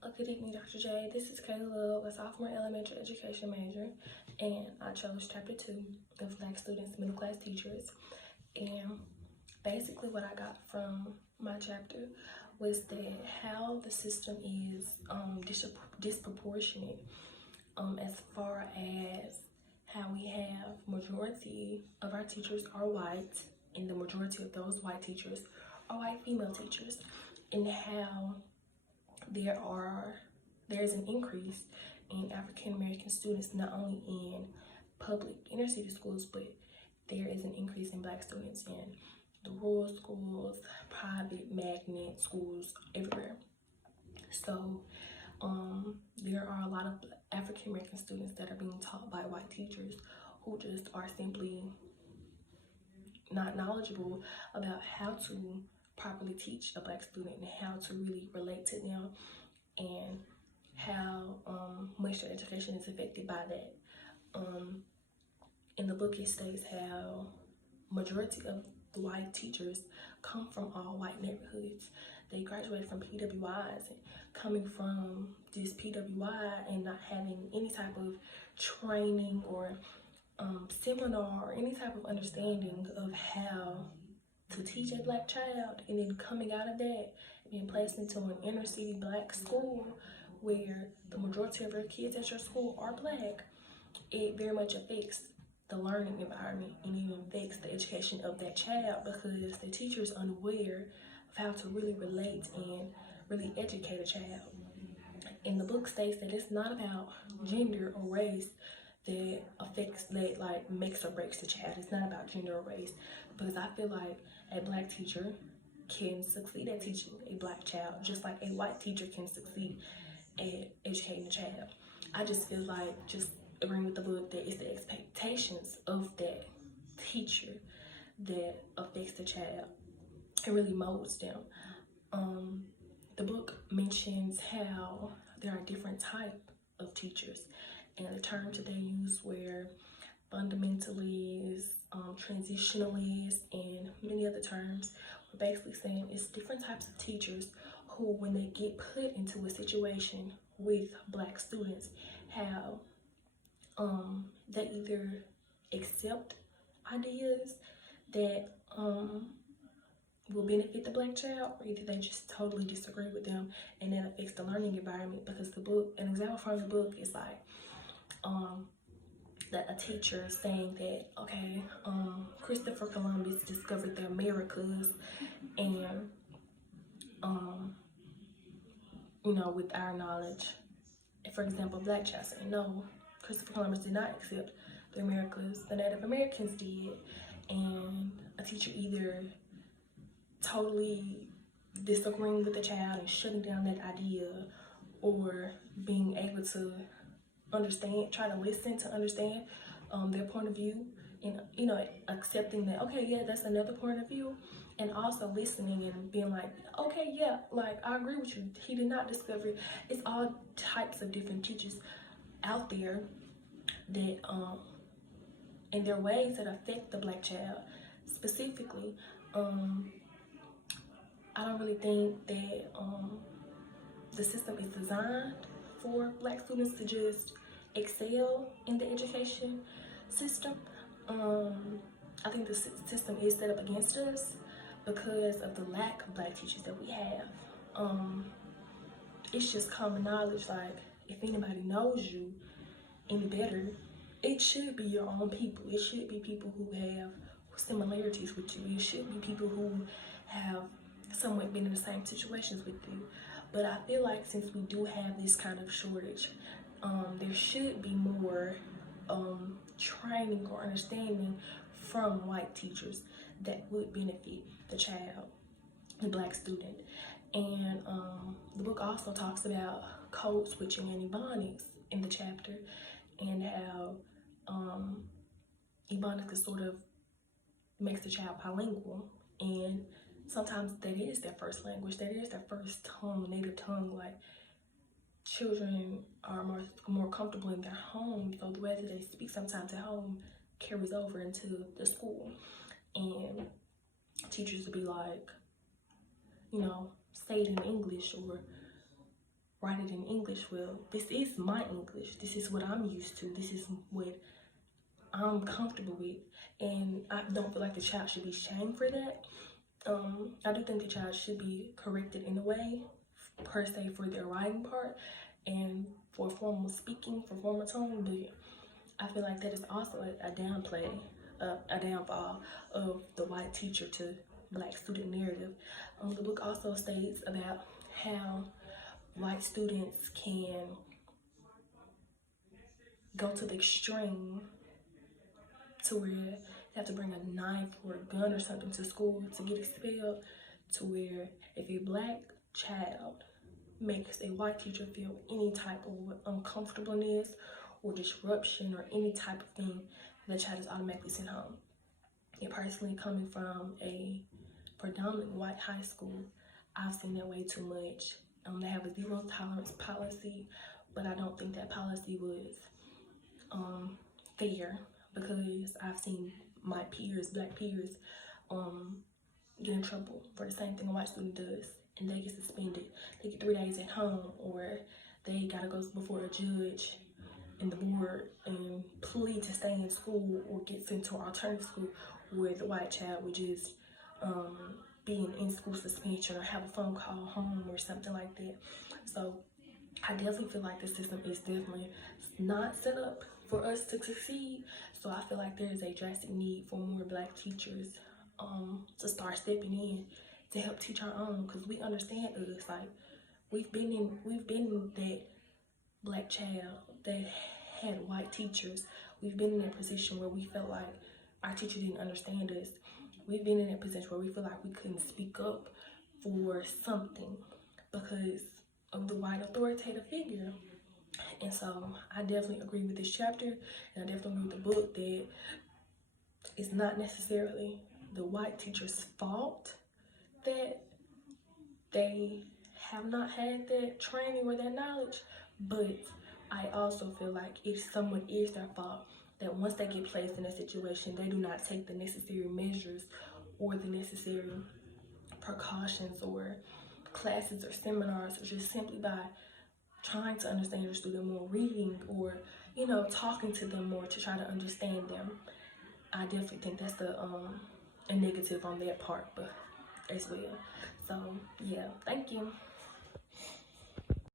Good evening, Dr. J. This is Kayla Love, a sophomore elementary education major, and I chose Chapter 2 of Black Students, Middle Class Teachers. And basically what I got from my chapter was that how the system is disproportionate as far as how we have majority of our teachers are white, and the majority of those white teachers are white female teachers, and how there's an increase in African American students, not only in public inner city schools, but there is an increase in Black students in the rural schools, private magnet schools, everywhere. So there are a lot of African American students that are being taught by white teachers who just are simply not knowledgeable about how to properly teach a Black student and how to really relate to them, and how much their education is affected by that. In the book, it states how majority of the white teachers come from all white neighborhoods. They graduated from PWIs, and coming from this PWI and not having any type of training or seminar or any type of understanding of how to teach a Black child, and then coming out of that and being placed into an inner city Black school where the majority of your kids at your school are Black, it very much affects the learning environment, and it affects the education of that child, because the teacher is unaware of how to really relate and really educate a child. And the book states that it's not about gender or race that affects, that like makes or breaks the child. It's not about gender or race, because I feel like a Black teacher can succeed at teaching a Black child just like a white teacher can succeed at educating a child. I just feel like, just agreeing with the book, that it's the expectations of that teacher that affects the child and really molds them. The book mentions how there are different types of teachers, and the terms that they use were fundamentalists, transitionalists, and many other terms. We're basically saying it's different types of teachers who, when they get put into a situation with Black students, how they either accept ideas that will benefit the Black child, or either they just totally disagree with them, and that affects the learning environment. Because the book, an example from the book is like that a teacher saying that, okay, Christopher Columbus discovered the Americas, and you know, with our knowledge, for example, Black child saying, no, Christopher Columbus did not accept the Americas, the Native Americans did. And a teacher either totally disagreeing with the child and shutting down that idea, or being able to understand, try to listen to understand their point of view, and you know, accepting that, okay, yeah, that's another point of view, and also listening and being like, okay, yeah, like I agree with you, he did not discover it. It's all types of different teachers out there that in their ways that affect the Black child specifically. I don't really think that the system is designed for Black students to just excel in the education system. I think the system is set up against us because of the lack of Black teachers that we have. It's just common knowledge, like, if anybody knows you any better, it should be your own people. It should be people who have similarities with you. It should be people who have somewhat been in the same situations with you. But I feel like since we do have this kind of shortage, there should be more training or understanding from white teachers that would benefit the child, the Black student. And the book also talks about code switching and ebonics in the chapter, and how ebonics sort of makes the child bilingual, and sometimes that is their first language, that is their first tongue, native tongue. Like, children are more comfortable in their home, so the way that they speak sometimes at home carries over into the school, and teachers will be like, you know, say it in English, or write it in English. Well, this is my English. This is what I'm used to. This is what I'm comfortable with. And I don't feel like the child should be shamed for that. I do think the child should be corrected in a way, per se, for their writing part and for formal speaking, for formal tone, but I feel like that is also a downplay, a downfall of the white teacher to black student narrative. The book also states about how white students can go to the extreme to where you have to bring a knife or a gun or something to school to get expelled, to where if a black child makes a white teacher feel any type of uncomfortableness or disruption or any type of thing, the child is automatically sent home. And personally, coming from a predominantly white high school, I've seen that way too much. They have a zero tolerance policy, but I don't think that policy was fair, because I've seen my peers, black peers, get in trouble for the same thing a white student does, and they get suspended. They get 3 days at home, or they gotta go before a judge and the board and plead to stay in school or get sent to an alternative school, where the white child would just be in in-school suspension or have a phone call home or something like that. So I definitely feel like the system is definitely not set up for us to succeed. So I feel like there is a drastic need for more black teachers to start stepping in to help teach our own, because we understand us. Like, we've been in that black child that had white teachers. We've been in that position where we felt like our teacher didn't understand us. We've been in that position where we feel like we couldn't speak up for something because of the white authoritative figure. And so I definitely agree with this chapter, and I definitely agree with the book that it's not necessarily the white teacher's fault that they have not had that training or that knowledge, but I also feel like it somewhat is their fault that once they get placed in a situation, they do not take the necessary measures or the necessary precautions or classes or seminars, or just simply by trying to understand your student more, reading, or talking to them more to try to understand them. I definitely think that's a negative on their part, but as well. So yeah, thank you.